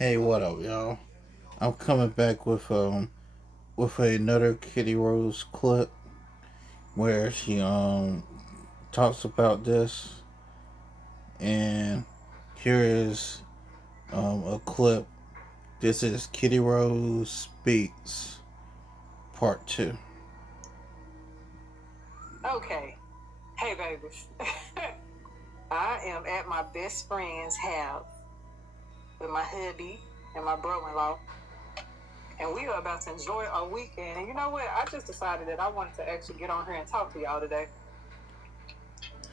Hey, what up, y'all? I'm coming back with another Kitty Rose clip where she talks about this, and here is a clip. This is Kitty Rose Speaks Part 2. Okay. Hey, babies. I am at my best friend's house with my hubby and my brother-in-law, and we are about to enjoy our weekend. And you know what? I just decided that I wanted to actually get on here and talk to y'all today.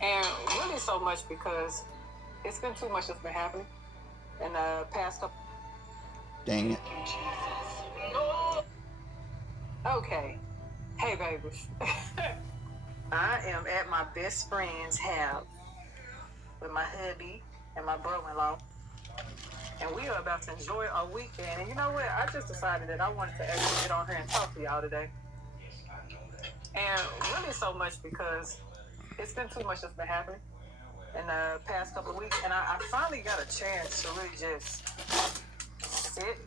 And really so much because it's been too much that's been happening in the past couple. Dang it. Okay. Hey, babies. I am at my best friend's house with my hubby and my brother-in-law, and we are about to enjoy our weekend. And you know what? I just decided that I wanted to actually get on here and talk to y'all today. And really so much because it's been too much that's been happening in the past couple of weeks. And I finally got a chance to really just sit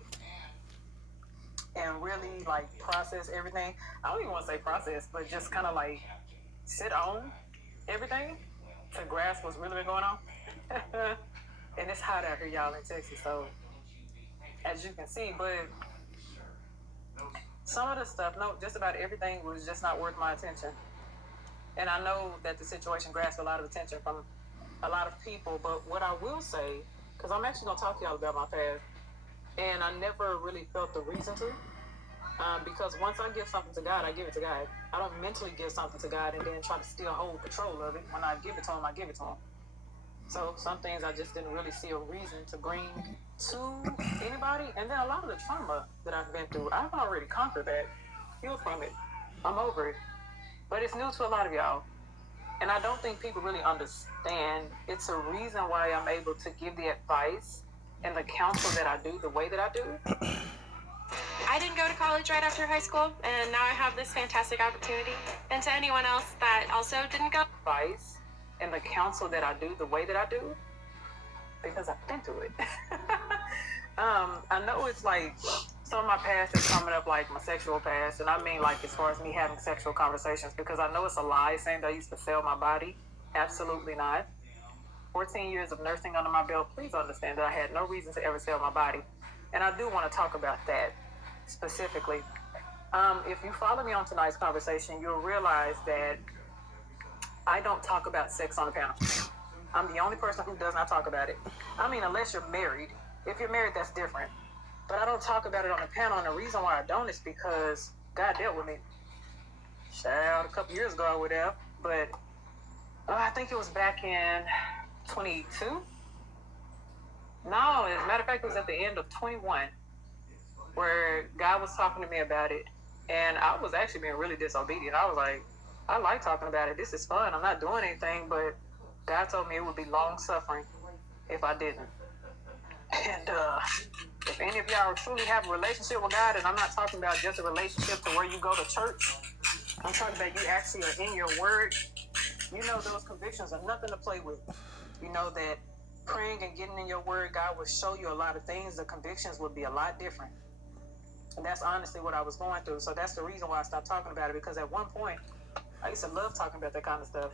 and really like process everything. I don't even want to say process, but just kind of like sit on everything to grasp what's really been going on. And it's hot out here, y'all, in Texas. So as you can see, but some of the stuff, no, just about everything was just not worth my attention. And I know that the situation grasped a lot of attention from a lot of people, but what I will say, because I'm actually going to talk to y'all about my past, and I never really felt the reason to, because once I give something to God, I give it to God. I don't mentally give something to God and then try to still hold control of it. When I give it to Him, I give it to Him. So some things I just didn't really see a reason to bring to anybody. And then a lot of the trauma that I've been through, I've already conquered that, healed from it. I'm over it. But it's new to a lot of y'all. And I don't think people really understand. It's a reason why I'm able to give the advice and the counsel that I do the way that I do. I didn't go to college right after high school, and now I have this fantastic opportunity. And to anyone else that also didn't go, Advice and the counsel that I do the way that I do, because I've been through it. I know it's like some of my past is coming up, like my sexual past, and I mean like as far as me having sexual conversations, because I know it's a lie saying that I used to sell my body. Absolutely not. 14 years of nursing under my belt, please understand that I had no reason to ever sell my body. And I do want to talk about that specifically. If you follow me on tonight's conversation, you'll realize that I don't talk about sex on the panel. I'm the only person who does not talk about it. I mean, unless you're married. If you're married, that's different. But I don't talk about it on the panel, and the reason why I don't is because God dealt with me. Shout out a couple years ago I would have, but I think it was back in 22. No, as a matter of fact, it was at the end of 21 where God was talking to me about it. And I was actually being really disobedient. I was like, I like talking about it. This is fun. I'm not doing anything, but God told me it would be long suffering if I didn't. And if any of y'all truly have a relationship with God, and I'm not talking about just a relationship to where you go to church, I'm talking about you actually are in your word. You know those convictions are nothing to play with. You know that praying and getting in your word, God will show you a lot of things. The convictions would be a lot different. And that's honestly what I was going through. So that's the reason why I stopped talking about it, because at one point, I used to love talking about that kind of stuff.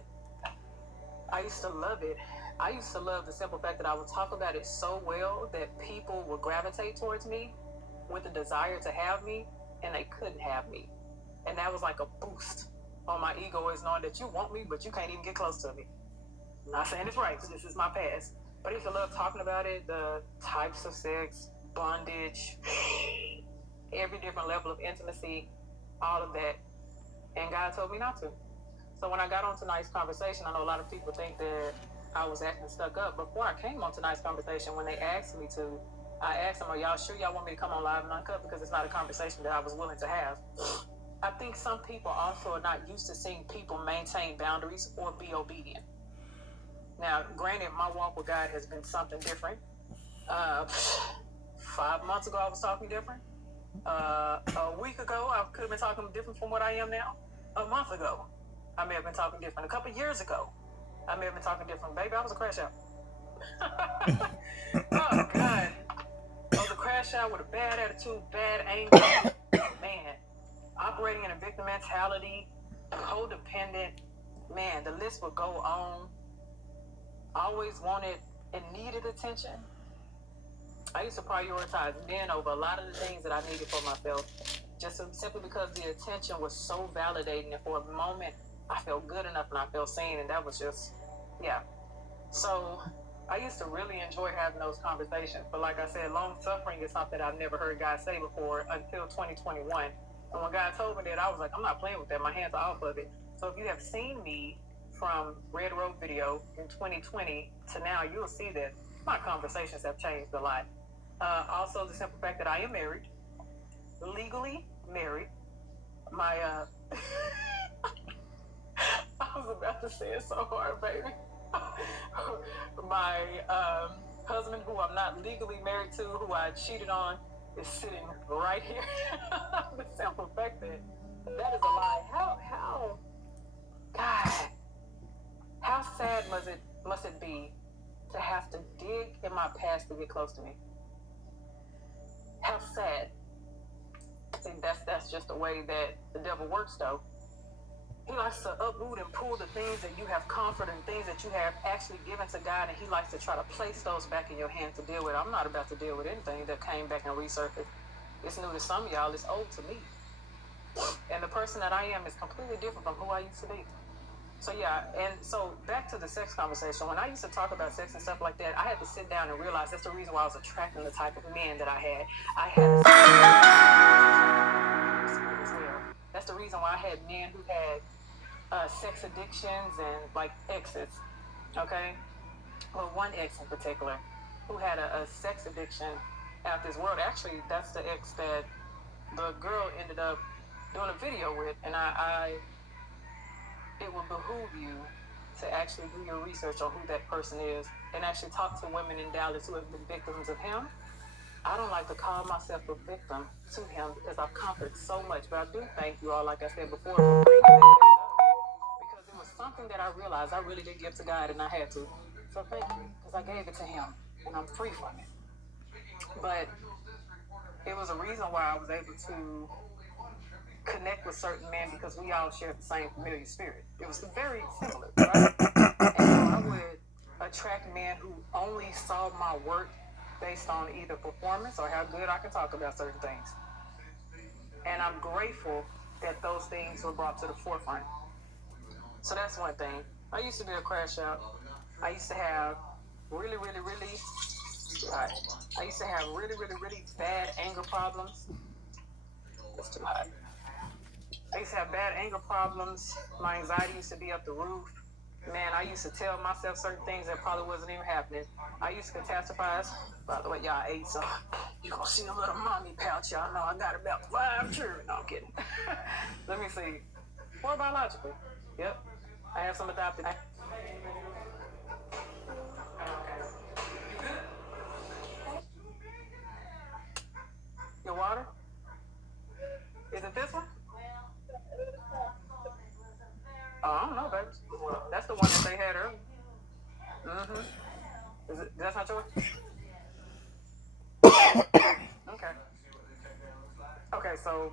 I used to love it. I used to love the simple fact that I would talk about it so well that people would gravitate towards me with a desire to have me, and they couldn't have me. And that was like a boost on my ego, is knowing that you want me, but you can't even get close to me. I'm not saying it's right, because this is my past. But I used to love talking about it, the types of sex, bondage, every different level of intimacy, all of that. And God told me not to. So when I got on tonight's conversation, I know a lot of people think that I was acting stuck up. Before I came on tonight's conversation, when they asked me to, I asked them, are y'all sure y'all want me to come on Live and Uncut? Because it's not a conversation that I was willing to have. I think some people also are not used to seeing people maintain boundaries or be obedient. Now, granted, my walk with God has been something different. 5 months ago, I was talking different. A week ago, I could have been talking different from what I am now. A month ago, I may have been talking different. A couple years ago, I may have been talking different. Baby, I was a crash out. Oh, God. I was a guy with a bad attitude, bad anger, man, operating in a victim mentality, codependent, man, the list would go on. Always wanted and needed attention. I used to prioritize men over a lot of the things that I needed for myself, just simply because the attention was so validating. And for a moment, I felt good enough and I felt seen, and that was just, yeah. So I used to really enjoy having those conversations. But like I said, long suffering is something I've never heard God say before until 2021. And when God told me that, I was like, I'm not playing with that. My hands are off of it. So if you have seen me from Red Road video in 2020 to now, you'll see that my conversations have changed a lot. Also, the simple fact that I am married, legally married. My, I was about to say it so hard, baby. My husband, who I'm not legally married to, who I cheated on, is sitting right here. The simple fact that that is a lie. God, how sad must it be to have to dig in my past to get close to me? How sad. See, that's just the way that the devil works, though. He likes to uproot and pull the things that you have comfort and things that you have actually given to God, and he likes to try to place those back in your hand to deal with. I'm not about to deal with anything that came back and resurfaced. It's new to some of y'all. It's old to me. And the person that I am is completely different from who I used to be. So yeah, and so back to the sex conversation. When I used to talk about sex and stuff like that, I had to sit down and realize that's the reason why I was attracting the type of men that I had. I had as well. That's the reason why I had men who had sex addictions and like exes. Okay, well, one ex in particular who had a sex addiction out this world. Actually, that's the ex that the girl ended up doing a video with, and it would behoove you to actually do your research on who that person is and actually talk to women in Dallas who have been victims of him. I don't like to call myself a victim to him because I've conquered so much, but I do thank you all, like I said before, for bringing that back up, because it was something that I realized I really didn't give to God, and I had to. So thank you, because I gave it to him, and I'm free from it. But it was a reason why I was able to connect with certain men, because we all shared the same familiar spirit. It was very similar, right? And so I would attract men who only saw my work based on either performance or how good I can talk about certain things. And I'm grateful that those things were brought to the forefront. So that's one thing. I used to be a crash out. I used to have really, really, really, I used to have really, really, really bad anger problems. That's too hot. I used to have bad anger problems. My anxiety used to be up the roof. Man, I used to tell myself certain things that probably wasn't even happening. I used to catastrophize. By the way, y'all ate some. You gonna see a little mommy pouch. Y'all know I got about 5 children. No, I'm kidding. Let me see. More biologically. Yep. I have some adopted. Your water? Is it this one? Oh, I don't know, baby. That's the one that they had earlier. Mm-hmm. That's not yours? Okay. Okay, so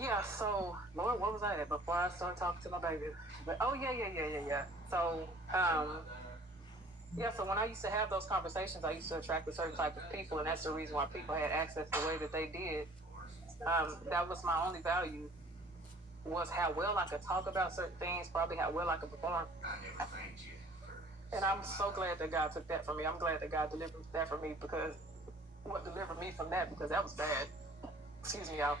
yeah, so Lord, what was I at before I started talking to my baby? But oh yeah. So yeah, so when I used to have those conversations, I used to attract a certain type of people, and that's the reason why people had access the way that they did. That was my only value, was how well I could talk about certain things, probably how well I could perform. And I'm so glad that God took that from me. I'm glad that God delivered that from me, because what delivered me from that, because that was bad. Excuse me, y'all.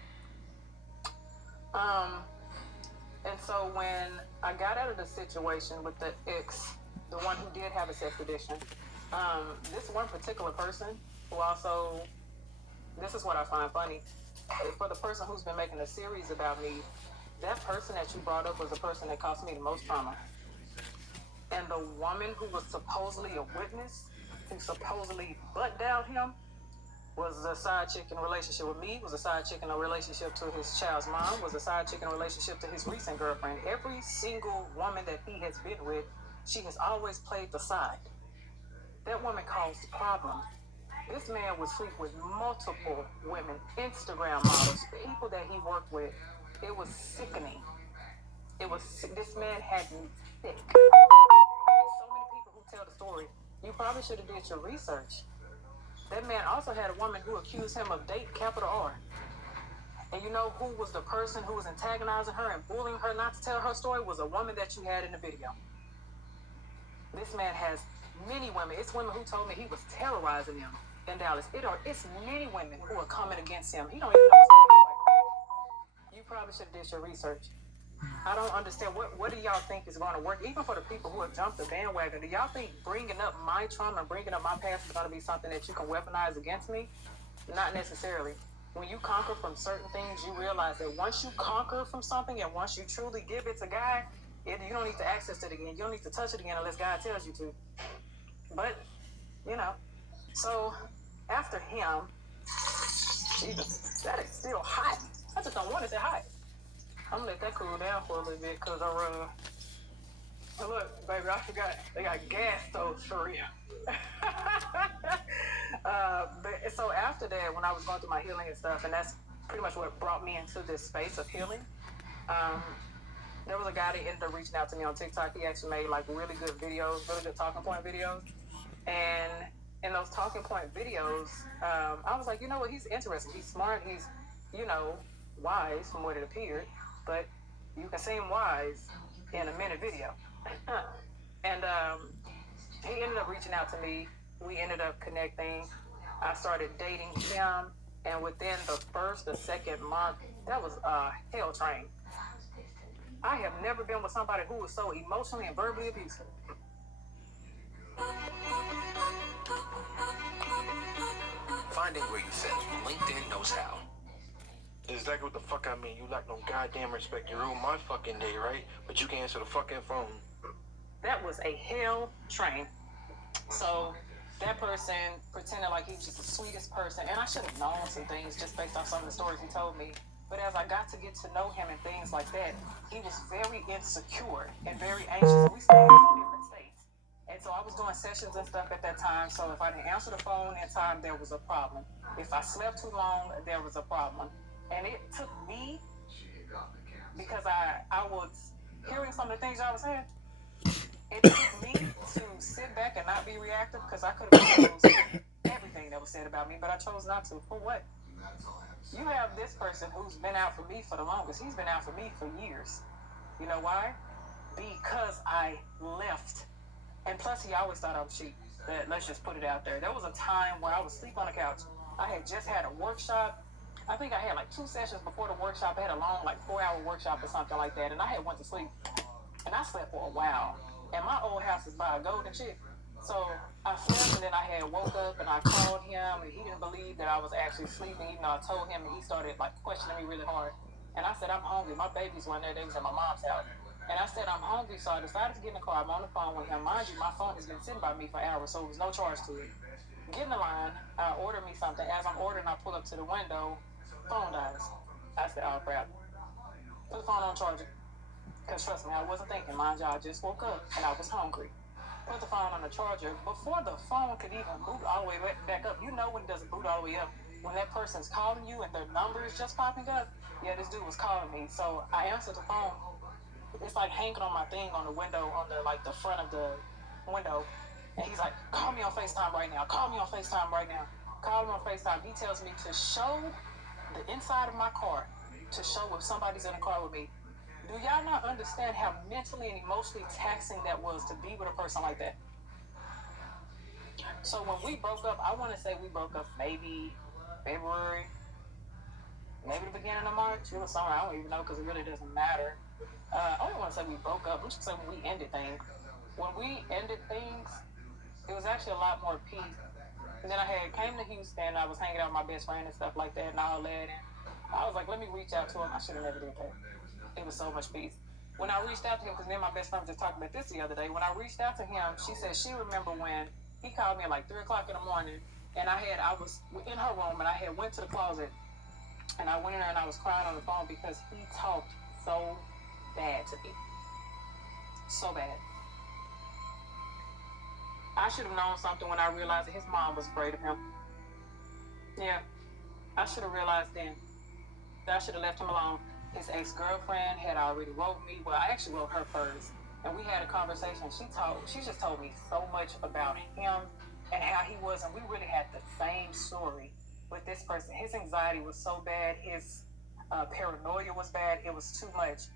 And so when I got out of the situation with the ex, the one who did have a sex addiction, this one particular person who also, this is what I find funny, for the person who's been making a series about me, that person that you brought up was the person that caused me the most trauma. And the woman who was supposedly a witness, who supposedly butt down him, was a side chick in a relationship with me, was a side chick in a relationship to his child's mom, was a side chick in a relationship to his recent girlfriend. Every single woman that he has been with, she has always played the side. That woman caused problems. This man would sleep with multiple women, Instagram models, people that he worked with. It was sickening. This man had me sick. There's so many people who tell the story. You probably should have did your research. That man also had a woman who accused him of date capital R. And you know who was the person who was antagonizing her and bullying her not to tell her story? Was a woman that you had in the video. This man has many women. It's women who told me he was terrorizing them in Dallas. It's many women who are coming against him. He don't even know what's going on. You probably should have did your research. I don't understand. What do y'all think is going to work? Even for the people who have jumped the bandwagon, do y'all think bringing up my trauma and bringing up my past is going to be something that you can weaponize against me? Not necessarily. When you conquer from certain things, you realize that once you conquer from something and once you truly give it to God, you don't need to access it again. You don't need to touch it again unless God tells you to. But, you know, so after him, Jesus, that is still hot. I just don't want it that hot. I'm gonna let that cool down for a little bit because look, baby, I forgot they got gas stoves for real. So after that, when I was going through my healing and stuff, and that's pretty much what brought me into this space of healing. There was a guy that ended up reaching out to me on TikTok. He actually made like really good videos, really good talking point videos. And in those talking point videos, I was like, you know what? He's interesting. He's smart. He's, wise from what it appeared. But you can seem wise in a minute video. And he ended up reaching out to me. We ended up connecting. I started dating him. And within the second month, that was a hell train. I have never been with somebody who was so emotionally and verbally abusive. Finding where you fit. LinkedIn knows how. Exactly what the fuck I mean. You lack no goddamn respect. You ruined my fucking day, right? But you can answer the fucking phone. That was a hell train. So that person pretended like he was just the sweetest person. And I should have known some things just based on some of the stories he told me. But as I got to get to know him and things like that, he was very insecure and very anxious. We stayed in different states. And so I was doing sessions and stuff at that time. So if I didn't answer the phone in time, there was a problem. If I slept too long, there was a problem. And it took me, because I was hearing some of the things I was saying, it took me to sit back and not be reactive, because I could have chose everything that was said about me, but I chose not to. For what? You have this person who's been out for me for the longest. He's been out for me for years. You know why? Because I left. And plus, he always thought I was cheap. Let's just put it out there. There was a time where I was asleep on the couch. I had just had a workshop. I think I had like 2 sessions before the workshop. I had a long, like 4-hour workshop or something like that. And I had went to sleep. And I slept for a while. And my old house is by a golden chick. So I slept, and then I had woke up and I called him, and he didn't believe that I was actually sleeping, even though I told him, and he started like questioning me really hard. And I said, I'm hungry. My babies weren't there. They was at my mom's house. And I said, I'm hungry. So I decided to get in the car. I'm on the phone with him. Mind you, my phone has been sitting by me for hours, so there was no charge to it. Get in the line. Order me something. As I'm ordering, I pull up to the window. Phone dies. I said, oh, crap. Put the phone on charger. Because trust me, I wasn't thinking. Mind you, I just woke up, and I was hungry. Put the phone on the charger. Before the phone could even boot all the way back up, you know when it doesn't boot all the way up, when that person's calling you and their number is just popping up. Yeah, this dude was calling me. So I answered the phone. It's like hanging on my thing on the window, on the like the front of the window. And he's like, call me on FaceTime right now. Call me on FaceTime right now. Call him on FaceTime. He tells me to show the inside of my car, to show if somebody's in the car with me. Do y'all not understand how mentally and emotionally taxing that was to be with a person like that? So when we broke up, I want to say we broke up maybe February, maybe the beginning of March. It was summer. I don't even know, because it really doesn't matter. I don't want to say we broke up. I'm just saying when we ended things. When we ended things, it was actually a lot more peace. And then I came to Houston. I was hanging out with my best friend and stuff like that and all that. And I was like, let me reach out to him. I should have never did that. It was so much peace. When I reached out to him, because me and my best friend were just talking about this the other day. When I reached out to him, she said she remembered when he called me at like 3 o'clock in the morning. And I was in her room, and I had went to the closet. And I went in there and I was crying on the phone because he talked so bad to me. So bad. I should have known something when I realized that his mom was afraid of him. Yeah, I should have realized then that I should have left him alone. His ex-girlfriend had already wrote me. Well, I actually wrote her first, and we had a conversation. She just told me so much about him and how he was, and we really had the same story with this person. His anxiety was so bad. His paranoia was bad. It was too much.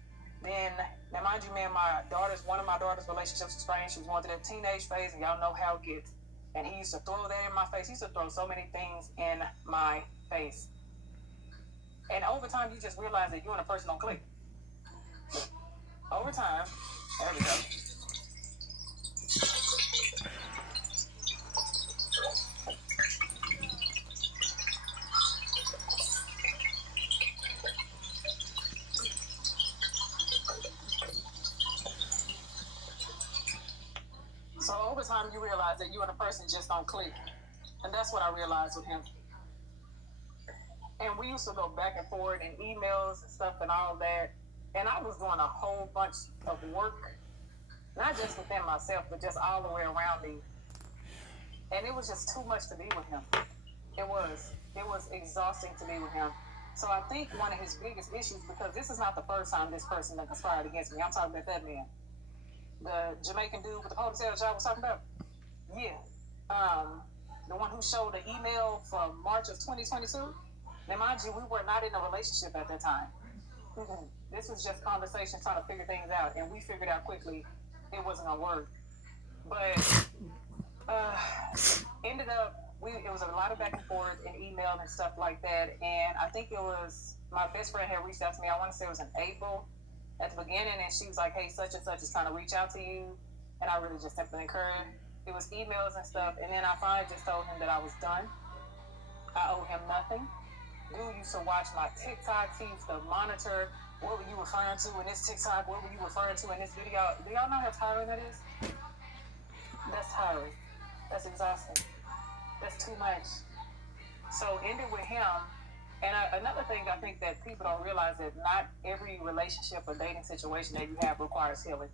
Then, now mind you, man, one of my daughter's relationships was strange. She was going through that teenage phase, and y'all know how it gets. And he used to throw that in my face. He used to throw so many things in my face. And over time, you just realize that you and a person don't click. Over time, there we go. So over time, you realize that you and a person just don't click. And that's what I realized with him. And we used to go back and forth in emails and stuff and all that. And I was doing a whole bunch of work, not just within myself, but just all the way around me. And it was just too much to be with him. It was. It was exhausting to be with him. So I think one of his biggest issues, because this is not the first time this person that conspired against me. I'm talking about that man. The Jamaican dude with the ponytail that y'all was talking about? Yeah. The one who showed the email from March of 2022. Now, mind you, we were not in a relationship at that time. This was just conversation trying to figure things out, and we figured out quickly it wasn't gonna work. But ended up, it was a lot of back and forth in email and stuff like that. And I think it was my best friend had reached out to me. I want to say it was in April at the beginning, and she was like, "Hey, such and such is trying to reach out to you," and I really just simply encouraged. It was emails and stuff, and then I finally just told him that I was done. I owe him nothing. Dude used to watch my TikTok. He used to monitor what were you referring to in this TikTok, what were you referring to in this video. Do y'all know how tiring that is? That's tiring. That's exhausting. That's too much. So ended with him. And another thing I think that people don't realize that not every relationship or dating situation that you have requires healing.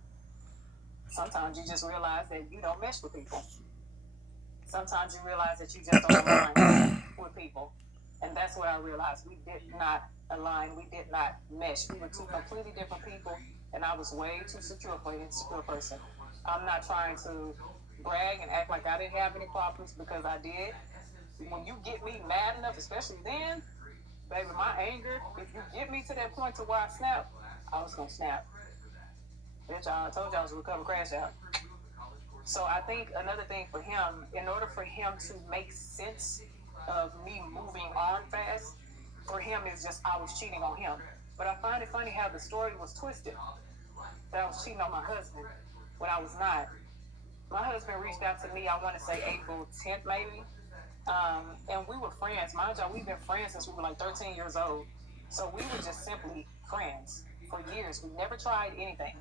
Sometimes you just realize that you don't mesh with people. Sometimes you realize that you just don't align with people. And that's what I realized. We did not align. We did not mesh. We were two completely different people. And I was way too secure for an insecure person. I'm not trying to brag and act like I didn't have any problems, because I did. When you get me mad enough, especially then, baby, my anger, if you get me to that point to where I snap, I was going to snap. Bitch, I told you I was a recovered crash out. So I think another thing for him, in order for him to make sense of me moving on fast, for him is just I was cheating on him. But I find it funny how the story was twisted. That I was cheating on my husband when I was not. My husband reached out to me, I want to say April 10th maybe. And we were friends. Mind y'all, we've been friends since we were like 13 years old. So we were just simply friends for years. We never tried anything.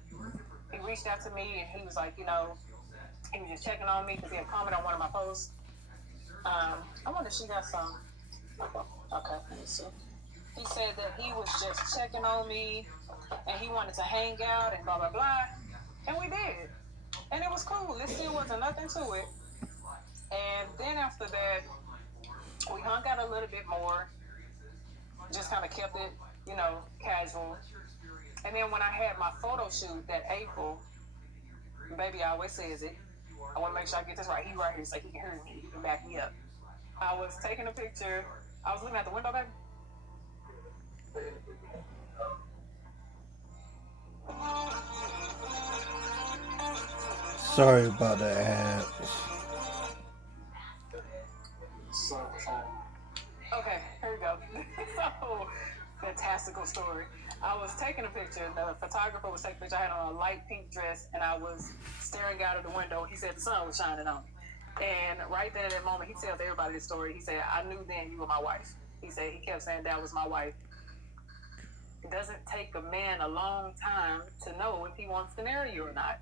He reached out to me and he was like, he was just checking on me because he had commented on one of my posts. I wonder if she got some. Okay, let me see. He said that he was just checking on me and he wanted to hang out and blah, blah, blah. And we did. And it was cool. There still wasn't nothing to it. And then after that, we hung out a little bit more, just kind of kept it, casual. And then when I had my photo shoot that April, baby always says it. I want to make sure I get this right. He right here so he can hear me. He can back me up. I was taking a picture. I was looking out the window, baby. Sorry about the ads. Okay, here we go. So, fantastical story. I was taking a picture. The photographer was taking a picture. I had on a light pink dress, and I was staring out of the window. He said the sun was shining on me. And right there at that moment, he tells everybody this story. He said, "I knew then you were my wife." He said, he kept saying that was my wife. It doesn't take a man a long time to know if he wants to marry you or not.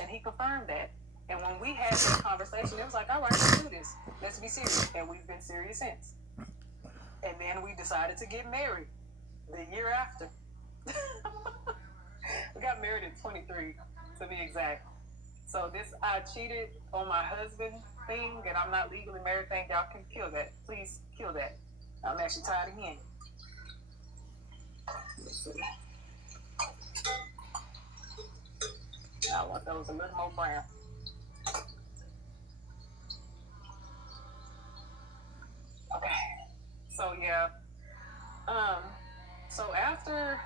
And he confirmed that. And when we had this conversation, it was like, all right, let's do this. Let's be serious. And we've been serious since. And then we decided to get married the year after. We got married at 23, to be exact. So this I cheated on my husband thing, and I'm not legally married thing. Y'all can kill that. Please kill that. I'm actually tired again. Let's see. I want those a little more brown. Okay. So yeah. So after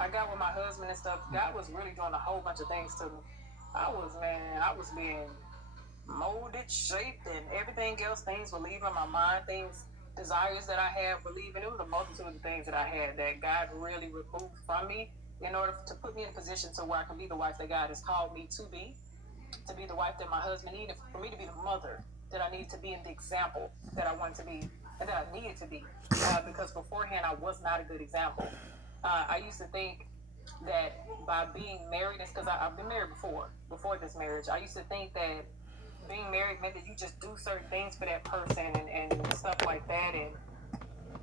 I got with my husband and stuff, God was really doing a whole bunch of things to me. I was being molded, shaped, and everything else. Things were leaving my mind. Things, desires that I had were leaving. It was a multitude of things that I had that God really removed from me in order to put me in a position to where I can be the wife that God has called me to be the wife that my husband needed, for me to be the mother that I needed to be, and the example that I wanted to be, and that I needed to be. Because beforehand, I was not a good example. I used to think that by being married, it's because I've been married before this marriage. I used to think that being married meant that you just do certain things for that person and stuff like that. And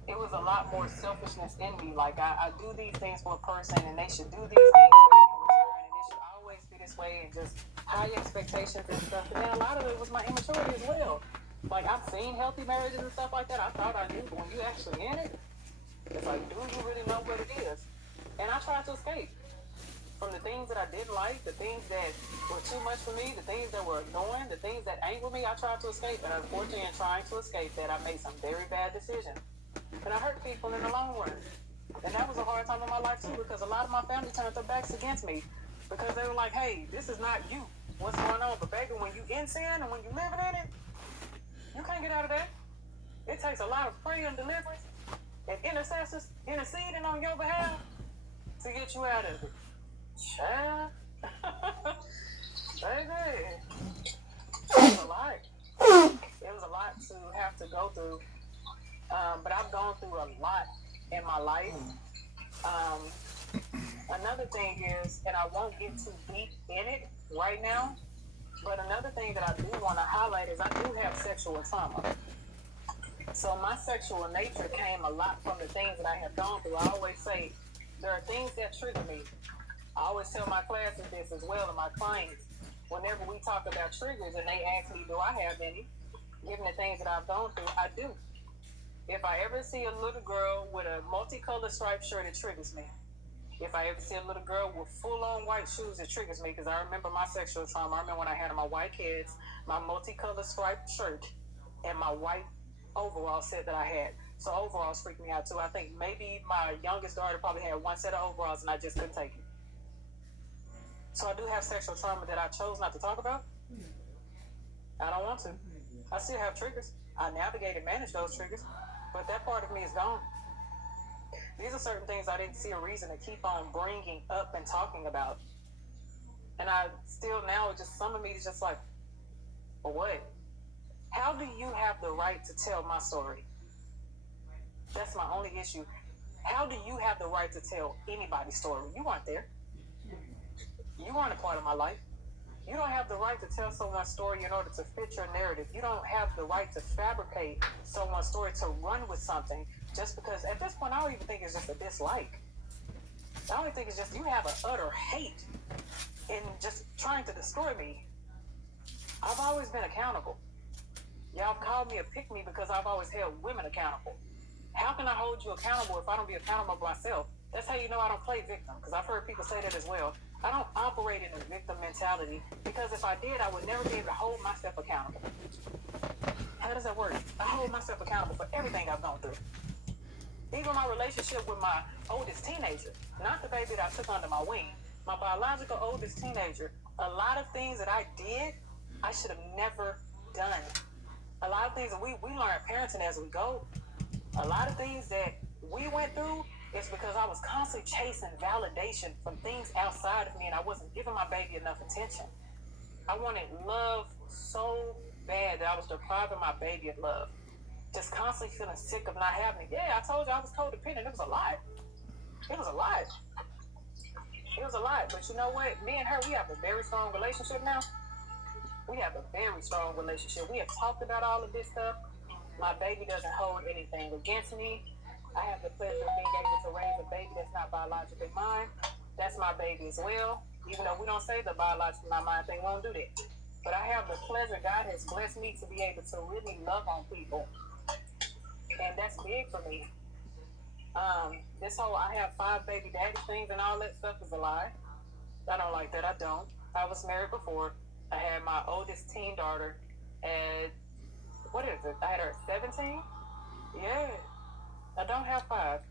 it was a lot more selfishness in me. Like I do these things for a person, and they should do these things back in return, and it should always be this way, and just high expectations and stuff. And then a lot of it was my immaturity as well. Like I've seen healthy marriages and stuff like that. I thought I knew, but when you actually in it, it's like, do you really know what it is? And I tried to escape from the things that I didn't like, the things that were too much for me, the things that were annoying, the things that angered me. I tried to escape, and unfortunately, in trying to escape that, I made some very bad decisions. And I hurt people in the long run. And that was a hard time in my life too, because a lot of my family turned their backs against me because they were like, hey, this is not you. What's going on? But baby, when you in sin and when you living in it, you can't get out of that. It takes a lot of prayer and deliverance and intercessors interceding on your behalf to get you out of it. Child. Baby. It was a lot. It was a lot to have to go through. But I've gone through a lot in my life. Another thing is, and I won't get too deep in it right now, but another thing that I do want to highlight is I do have sexual trauma. So my sexual nature came a lot from the things that I have gone through. I always say there are things that trigger me. I always tell my classes this as well, and my clients, whenever we talk about triggers and they ask me, do I have any? Given the things that I've gone through, I do. If I ever see a little girl with a multicolored striped shirt, it triggers me. If I ever see a little girl with full-on white shoes, it triggers me because I remember my sexual trauma. I remember when I had my white kids, my multicolored striped shirt, and my white overall set that I had. So overalls freaked me out too. I think maybe my youngest daughter probably had one set of overalls and I just couldn't take it. So I do have sexual trauma that I chose not to talk about. I don't want to. I still have triggers. I navigate and manage those triggers, but that part of me is gone. These are certain things I didn't see a reason to keep on bringing up and talking about. And I still now, just some of me is just like, for what? How do you have the right to tell my story? That's my only issue. How do you have the right to tell anybody's story? You weren't there. You weren't a part of my life. You don't have the right to tell someone's story in order to fit your narrative. You don't have the right to fabricate someone's story, to run with something, just because at this point, I don't even think it's just a dislike. I only think it's just you have an utter hate in just trying to destroy me. I've always been accountable. Y'all called me a pick-me because I've always held women accountable. How can I hold you accountable if I don't be accountable myself? That's how you know I don't play victim, because I've heard people say that as well. I don't operate in a victim mentality, because if I did, I would never be able to hold myself accountable. How does that work? I hold myself accountable for everything I've gone through. Even my relationship with my oldest teenager, not the baby that I took under my wing, my biological oldest teenager, a lot of things that I did, I should have never done. A lot of things that we learn parenting as we go. A lot of things that we went through is because I was constantly chasing validation from things outside of me, and I wasn't giving my baby enough attention. I wanted love so bad that I was depriving my baby of love. Just constantly feeling sick of not having it. Yeah, I told you I was codependent. It was a lot. It was a lot. It was a lot. But you know what? Me and her, we have a very strong relationship now. We have a very strong relationship. We have talked about all of this stuff. My baby doesn't hold anything against me. I have the pleasure of being able to raise a baby that's not biologically mine. That's my baby as well. Even though we don't say the biological not mine thing, we don't do that. But I have the pleasure, God has blessed me to be able to really love on people. And that's big for me. This whole I have 5 baby daddy things and all that stuff is a lie. I don't like that. I don't. I was married before. I had my oldest teen daughter at, what is it? I had her at 17? Yeah. I don't have 5.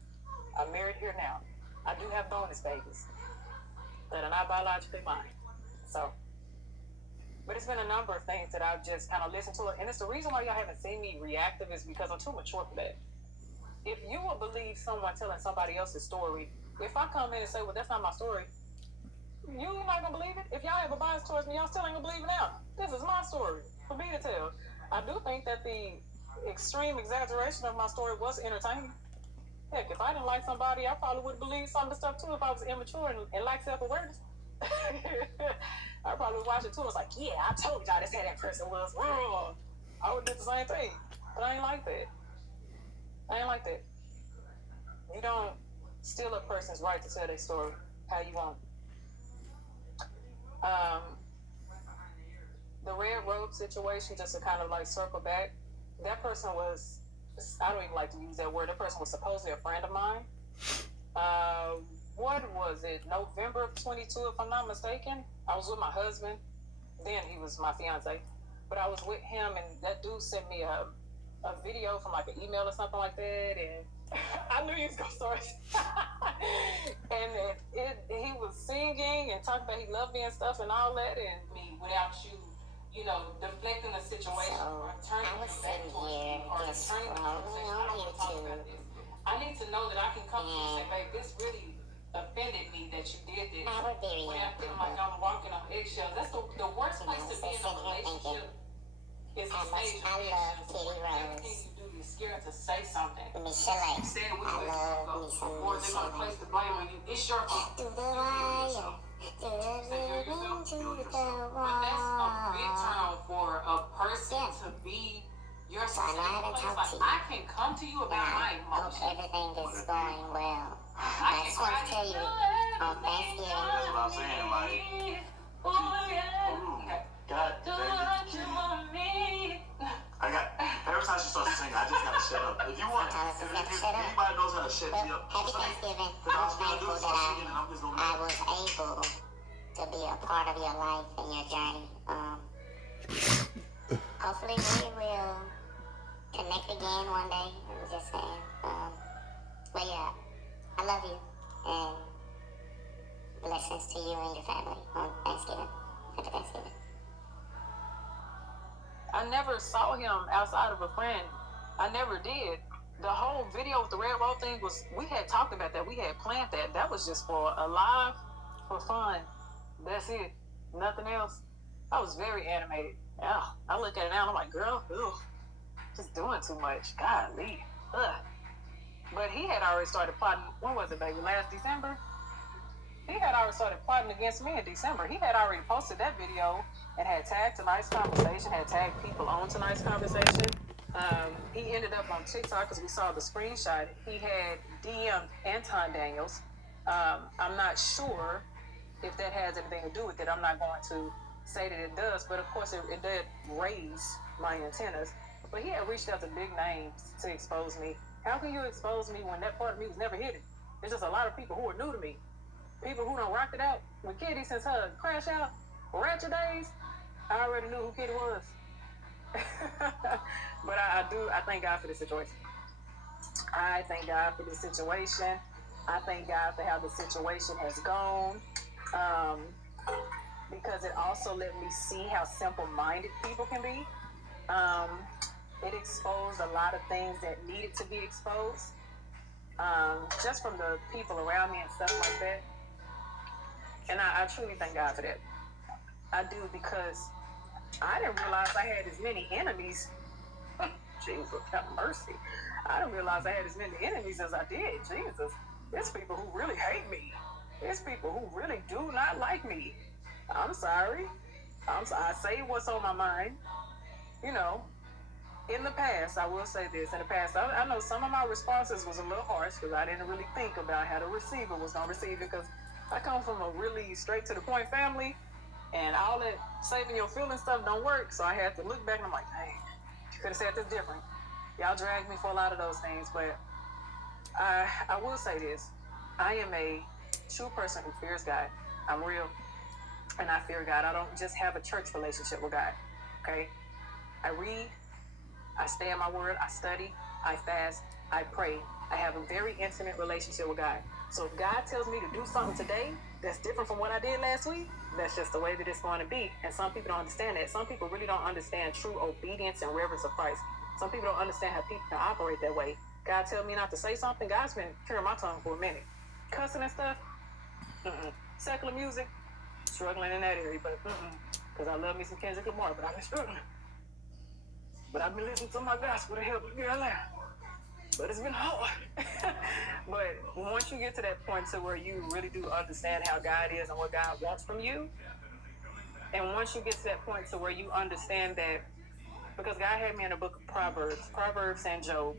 I'm married here now. I do have bonus babies that are not biologically mine. So, but it's been a number of things that I've just kind of listened to. And it's the reason why y'all haven't seen me reactive is because I'm too mature for that. If you will believe someone telling somebody else's story, if I come in and say, well, that's not my story, you not gonna believe it. If y'all have a bias towards me, y'all still ain't gonna believe it now. This is my story for me to tell. I do think that the extreme exaggeration of my story was entertaining. Heck, if I didn't like somebody, I probably would believe some of the stuff too if I was immature and lack self-awareness. I probably would watch it too. It's like, yeah, I told y'all this how that person was. I would do the same thing. But I ain't like that. I ain't like that. You don't steal a person's right to tell their story how you want. The red robe situation, just to kind of like circle back, that person was, I don't even like to use that word, that person was supposedly a friend of mine. What was it, November of 22, if I'm not mistaken? I was with my husband, then he was my fiance, but I was with him, and that dude sent me a video from like an email or something like that, and I knew he was gonna start. And he was singing and talking about he loved me and stuff and all that, and me without you know, deflecting the situation or turning it back towards me or turning the conversation. I don't want to talk about this. I need to know that I can come to you and say, babe, this really offended me that you did this. Without feeling like I'm walking on eggshells. That's the worst place to be in a relationship. Is a stage of eggshells. Everything you do, you're scared to say something. You say it which way you go. Or they're going to place the blame on you. It's your fault. You do it yourself. But that's a big turn on for a person to be your safe place. Like, I can come to you about my emotions. Everything is going well. I just want to tell you, on Thanksgiving. That's what I'm saying, like, God, every time she starts singing, I just gotta shut up. If you want, if anybody knows how to shut me up, Happy Thanksgiving. I'm thankful that I was able to be a part of your life and your journey. Hopefully we will connect again one day. I'm just saying. But yeah, I love you and blessings to you and your family on Thanksgiving. Happy Thanksgiving. I never saw him outside of a friend. I never did. The whole video with the red robe thing was, we had talked about that. We had planned that. That was just for a live, for fun. That's it. Nothing else. I was very animated. Yeah, I look at it now and I'm like, girl, ugh, just doing too much. Golly. Ugh. But he had already started plotting, when was it, baby? Last December? He had already started plotting against me in December. He had already posted that video and had tagged tonight's conversation, had tagged people on tonight's conversation. He ended up on TikTok because we saw the screenshot. He had DM'd Anton Daniels. I'm not sure if that has anything to do with it. I'm not going to say that it does, but of course it did raise my antennas. But he had reached out to big names to expose me. How can you expose me when that part of me was never hidden? There's just a lot of people who are new to me. People who done rocked it out. When Kittie, since her crash out, Ratchet days, I already knew who Kittie was. But I thank God for the situation. I thank God for the situation. I thank God for how the situation has gone. Because it also let me see how simple-minded people can be. It exposed a lot of things that needed to be exposed. Just from the people around me and stuff like that. And I truly thank God for that. I do, because I didn't realize I had as many enemies. Jesus, have mercy. I didn't realize I had as many enemies as I did. Jesus. There's people who really hate me. There's people who really do not like me. I'm sorry. I say what's on my mind. You know, in the past, I will say this. In the past, I know some of my responses was a little harsh because I didn't really think about how the receiver was going to receive it, because I come from a really straight to the point family, and all that saving your feelings stuff don't work. So I had to look back and I'm like, hey, you could have said this different. Y'all dragged me for a lot of those things, but I will say this. I am a true person who fears God. I'm real, and I fear God. I don't just have a church relationship with God, okay? I read, I stay in my word, I study, I fast, I pray. I have a very intimate relationship with God. So if God tells me to do something today that's different from what I did last week, that's just the way that it's going to be. And some people don't understand that. Some people really don't understand true obedience and reverence of Christ. Some people don't understand how people can operate that way. God tells me not to say something. God's been clearing my tongue for a minute. Cussing and stuff, secular music, struggling in that area, but because I love me some Kendrick Lamar, but I've been struggling. But I've been listening to my gospel to help me out. But it's been hard. But once you get to that point to where you really do understand how God is and what God wants from you, and once you get to that point to where you understand that, because God had me in the book of Proverbs and Job.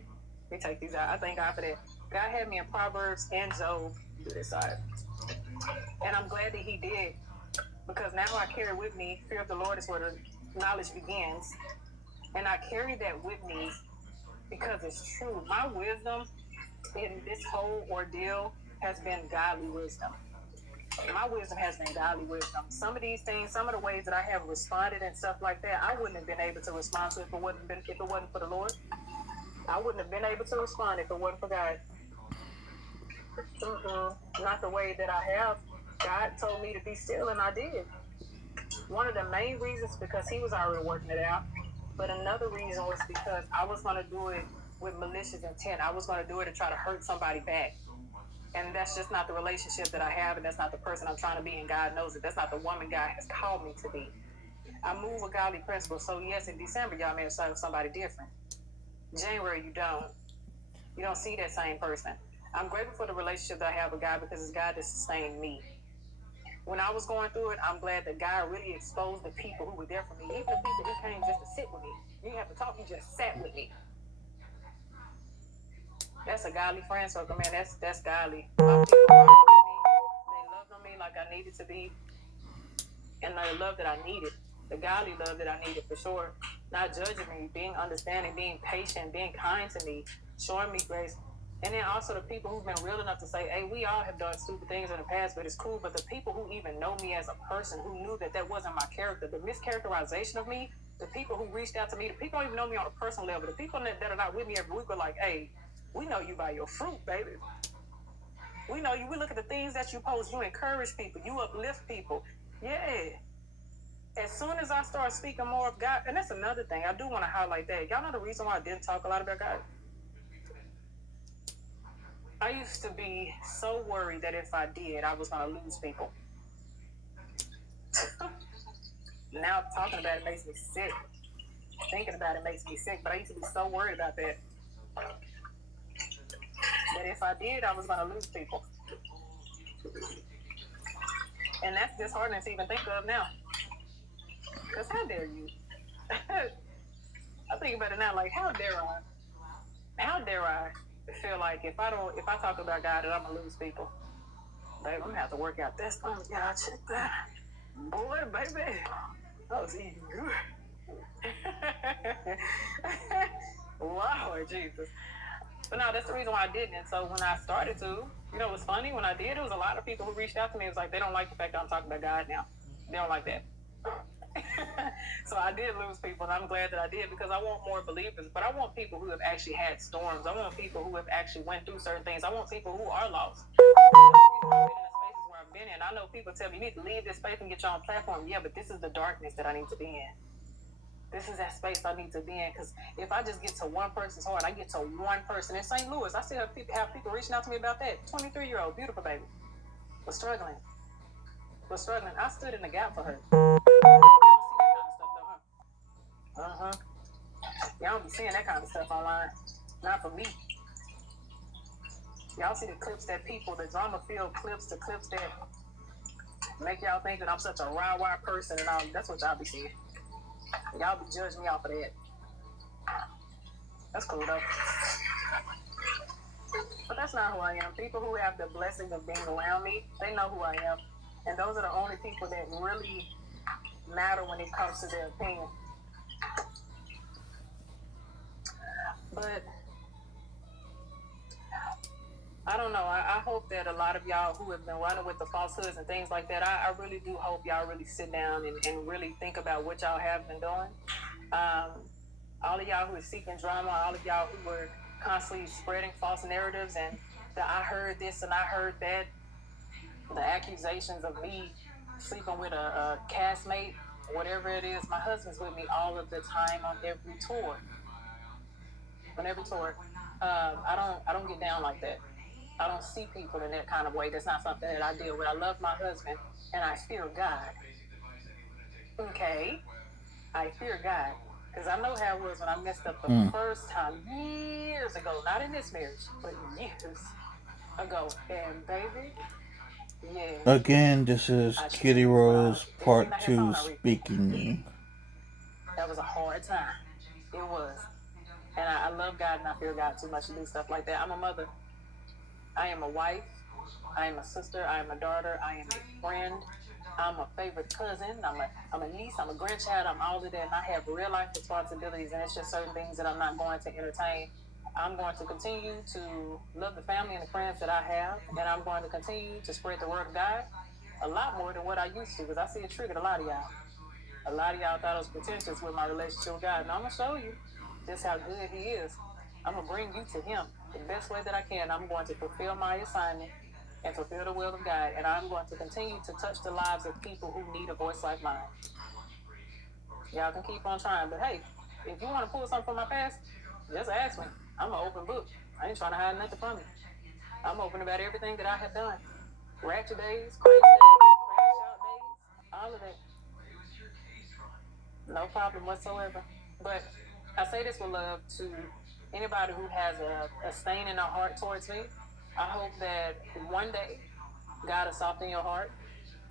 Let me take these out. I thank God for that. God had me in Proverbs and Job. Do this side. And I'm glad that he did, because now I carry with me, fear of the Lord is where the knowledge begins. And I carry that with me because it's true. My wisdom in this whole ordeal has been godly wisdom. My wisdom has been godly wisdom. Some of these things, some of the ways that I have responded and stuff like that, I wouldn't have been able to respond to if it wasn't for the Lord. I wouldn't have been able to respond if it wasn't for God. Not the way that I have. God told me to be still, and I did. One of the main reasons because he was already working it out, but another reason was because I was going to do it with malicious intent. I was going to do it to try to hurt somebody back. And that's just not the relationship that I have, and that's not the person I'm trying to be, and God knows it. That's not the woman God has called me to be. I move with godly principles. So yes, in December, y'all may have started with somebody different. January, you don't. You don't see that same person. I'm grateful for the relationship that I have with God because it's God that sustained me. When I was going through it, I'm glad that God really exposed the people who were there for me. Even the people who came just to sit with me. You didn't have to talk, you just sat with me. That's a godly friend circle, man. That's godly. My people walked with me. They loved on me like I needed to be. And the love that I needed. The godly love that I needed for sure. Not judging me, being understanding, being patient, being kind to me, showing me grace. And then also the people who've been real enough to say, hey, we all have done stupid things in the past, but it's cool. But the people who even know me as a person, who knew that that wasn't my character, the mischaracterization of me, the people who reached out to me, the people who don't even know me on a personal level, the people that are not with me every week were like, hey, we know you by your fruit, baby. We know you. We look at the things that you post. You encourage people. You uplift people. Yeah. As soon as I start speaking more of God, and that's another thing, I do want to highlight that. Y'all know the reason why I didn't talk a lot about God? I used to be so worried that if I did, I was going to lose people. Now talking about it makes me sick. Thinking about it makes me sick, but I used to be so worried about that. That if I did, I was going to lose people. And that's disheartening to even think of now. Because how dare you? I think about it now, like, how dare I? How dare I feel like if I talk about God, that I'm going to lose people? Baby, I'm gonna have to work out this one. Yeah, check that. Boy, baby. I was eating good. Wow, Jesus. But no, that's the reason why I didn't. And so when I started to, it was funny. When I did, it was a lot of people who reached out to me. It was like, they don't like the fact that I'm talking about God now. They don't like that. So I did lose people, and I'm glad that I did, because I want more believers. But I want people who have actually had storms. I want people who have actually went through certain things. I want people who are lost. I've been in. I know people tell me, you need to leave this space and get your own platform. Yeah, but this is the darkness that I need to be in. This is that space I need to be in, because if I just get to one person's heart, I get to one person in St. Louis. I still have people reaching out to me about that. 23-year-old, beautiful baby, was struggling. I stood in the gap for her. Y'all don't see that kind of stuff, though, huh? Y'all don't be seeing that kind of stuff online. Not for me. Y'all see the clips that people, the drama-filled clips, the clips that make y'all think that I'm such a rah-rah person, and all. That's what y'all be seeing. Y'all be judging me off of that. That's cool, though. But that's not who I am. People who have the blessing of being around me, they know who I am. And those are the only people that really matter when it comes to their opinion. But I don't know. I hope that a lot of y'all who have been running with the falsehoods and things like that, I really do hope y'all really sit down and really think about what y'all have been doing. All of y'all who are seeking drama, all of y'all who were constantly spreading false narratives and that I heard this and I heard that, the accusations of me sleeping with a castmate, whatever it is. My husband's with me all of the time on every tour. On every tour, I don't get down like that. I don't see people in that kind of way. That's not something that I deal with. I love my husband and I fear God. Okay, I fear God. Because I know how it was when I messed up the first time, years ago. Not in this marriage, but years ago. And baby, yeah. Again, this is Kitty Rose Part 2 speaking. That was a hard time. It was. And I love God and I fear God too much to do stuff like that. I'm a mother. I am a wife. I am a sister. I am a daughter. I am a friend. I'm a favorite cousin. I'm a niece. I'm a grandchild. I'm all of that. And I have real life responsibilities. And it's just certain things that I'm not going to entertain. I'm going to continue to love the family and the friends that I have. And I'm going to continue to spread the word of God a lot more than what I used to. Because I see it triggered a lot of y'all. A lot of y'all thought I was pretentious with my relationship with God. And I'm going to show you just how good He is. I'm going to bring you to Him the best way that I can. I'm going to fulfill my assignment and fulfill the will of God. And I'm going to continue to touch the lives of people who need a voice like mine. Y'all can keep on trying. But hey, if you want to pull something from my past, just ask me. I'm an open book. I ain't trying to hide nothing from you. I'm open about everything that I have done. Ratchet days, crazy days, crash out days, all of that. No problem whatsoever. But I say this with love to anybody who has a stain in their heart towards me. I hope that one day God will soften your heart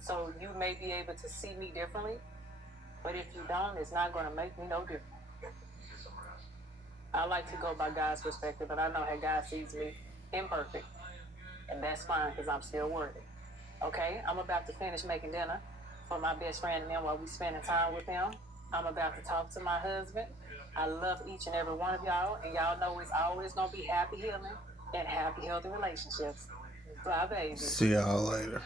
so you may be able to see me differently. But if you don't, it's not going to make me no different. I like to go by God's perspective, and I know how God sees me imperfect. And that's fine because I'm still worthy. Okay, I'm about to finish making dinner for my best friend and them while we spending time with him. I'm about to talk to my husband. I love each and every one of y'all, and y'all know it's always gonna be happy healing and happy healthy relationships. Bye, baby. See y'all later.